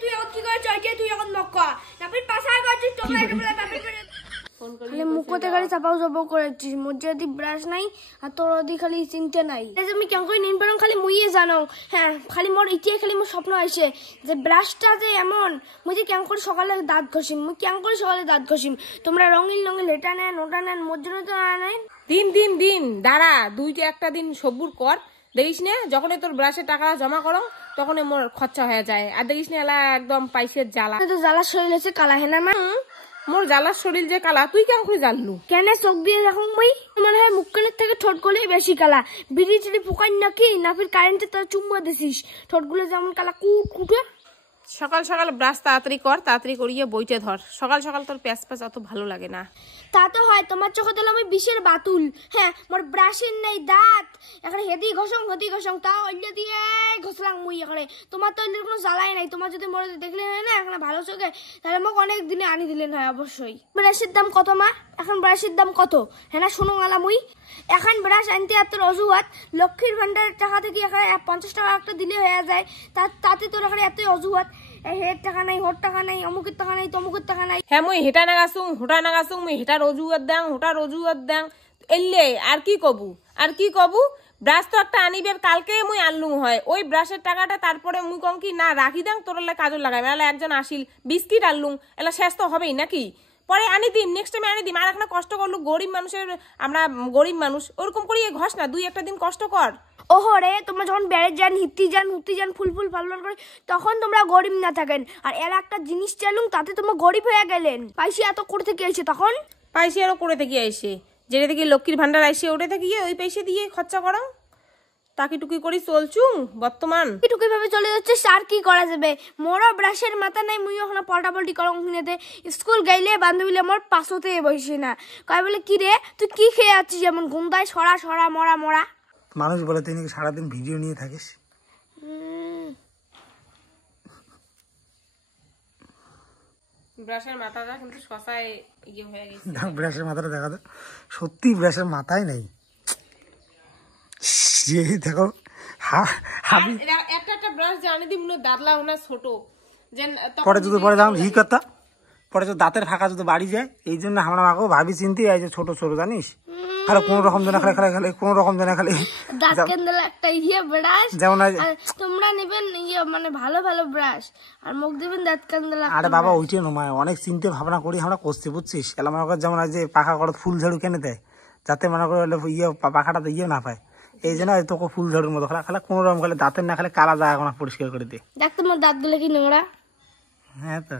তুই এখন কি করে চলছে তুই এখন মক্কা নাপিত পাশা করছিস তোমরা এটা বলে বাপের করে খালি মুখতে খালি চাপাও চাপাও করেছিস মোর যদি ব্রাশ নাই আর তোর ওদি খালি চিন্তা নাই আমি কেন করে নিন পারম খালি মুইয়ে জানো হ্যাঁ খালি মোর ইতিয়ে খালি মোর স্বপ্ন আসে যে ব্রাশটা যে এমন মুই যে কেন করে সকালে দাঁত ঘষিম মুই কেন করে সকালে দাঁত ঘষিম তোমরা রঙিন রঙিন এটা নেন ওটা নেন মোর জন্য তো নেন দিন দাঁড়া দুইটা একটা দিন সবুর কর দেখিস না যখন তোর ব্রাশের টাকা জমা করো তখন মোর খরচা হয়ে যায় আর দেখিস না এলা একদম পাইসের জ্বালা তো জ্বালা শরীর আছে কালা হেনা মা মোর জ্বালার শরীর যে কালা তুই কেমন করে জানলু কেন চোখ দিয়ে দেখো মই মনে হয় মুখ কানের থেকে ঠোঁট গুলোই বেশি কালা বিড়ি চিড়ি পোকাই নাকি না ফির কারেন্টে তোর চুম্মা দিছিস ঠোঁট গুলো যেমন কালা কুটে সকাল সকাল ব্রাশ তাড়াতাড়ি কর তাড়াতাড়ি করিয়ে বইতে ধর সকাল সকাল তোর প্যাঁচ প্যাঁচ অত ভালো লাগে না তা তো হয় তোমার চোখে দিলাম আমি বিষের বাতুল হ্যাঁ মোর ব্রাশের নেই দাঁত এখানে হেদি ঘষং তা অন্য দিয়ে ঘষলাম মুই এখানে তোমার তো কোনো জ্বালাই নাই তোমার যদি মরে দেখলে হয় না এখানে ভালো চোখে তাহলে মোক অনেক দিনে আনি দিলেন হয় অবশ্যই ব্রাশের দাম কত মা এখন ব্রাশের দাম কত হ্যাঁ না শোনো আলা মুই এখন ব্রাশ আনতে এত অজুহাত লক্ষ্মীর ভান্ডারের টাকা থেকে এখানে 50 টাকা একটা দিলে হয়ে যায় তাতে তোর এখানে এতই অজুহাত হের টাকা নাই হোর টাকা নাই অমুকের টাকা নাই তমুকের টাকা নাই হ্যাঁ মুই হেটা নাগাছুং হোটা নাগাছুং মুই হেটার অজুহাত দাং হোটার অজুহাত দাং এলে আর কি কবু ব্রাশ তো একটা আনিবের কালকে মুই আনলুম হয় ওই ব্রাশের টাকাটা তারপরে মুই কম কি না রাখি দাং তোর কাজল লাগাই এলা একজন আসিল বিস্কিট আনলুম এলা শেষ তো হবেই নাকি পরে আনি দিম নেক্সট টাইমে আনি দিম আর এখন কষ্ট করলু গরিব মানুষের আমরা গরিব মানুষ ওরকম করিয়ে ঘষ না দুই একটা দিন কষ্ট কর ওহো রে তোমরা যখন বেড়ে যান হুতি যান ফুল পালন করে তখন তোমরা গরিব না থাকেন আর এর একটা জিনিস চালুন তাতে তোমরা গরিব হয়ে গেলেন পয়সা এত করে থেকে এসে তখন পয়সা আরো করে থেকে এসে যেটা থেকে লক্ষ্মীর ভান্ডার আইসে ওটা থেকে ওই পয়সা দিয়ে খরচা করো তাকি টুকি করে চলছু বর্তমান টুকি ভাবে চলে যাচ্ছে আর কি করা যাবে মোরা ব্রাশের মাথা নাই মুই ওখানে পল্টাপল্টি করং কিনেতে স্কুল গাইলে বান্ধবীলে মোর পাশতে বসে না কয় বলে কি রে তুই কি খেয়ে আছিস যেমন গুন্দায় সরা মরা মানুষ বলে তুই নাকি সারাদিন ভিডিও নিয়ে থাকিস ব্রাশের মাথাটা কিন্তু শশায় ইয়ে হয়ে গেছে ব্রাশের মাথাটা দেখা দাও সত্যি ব্রাশের মাথায় নেই দেখো একটা ব্রাশ জানি দিম দাদলা ওনা ছোট পরে যদি পরে দাম ই কথা পরে যদি দাঁতের ফাঁকা যদি বাড়ি যায় এই জন্য আমরা মাকেও ভাবি চিন্তি এই যে ছোট জানিস খালি কোন রকম জন খালি কোন রকম জন খালি দাঁত কেন্দ্রে একটা ইয়ে ব্রাশ যেমন তোমরা নেবেন ইয়ে মানে ভালো ব্রাশ আর মুখ দিবেন দাঁত কেন্দ্রে আরে বাবা ওইটা নয় অনেক চিন্তা ভাবনা করি আমরা করতে বুঝছিস এলা মনে কর যেমন যে পাখা করে ফুল ঝাড়ু কেনে দেয় যাতে মনে করে ইয়ে পাখাটা ইয়ে না পায় এই জন্য তোকে ফুল ঝাড়ুর মতো খালি কোন রকম খালি দাঁতের না খালি কালা জায়গা পরিষ্কার করে দিয়ে দেখ তোমার দাঁত গুলো কি নোংরা হ্যাঁ তো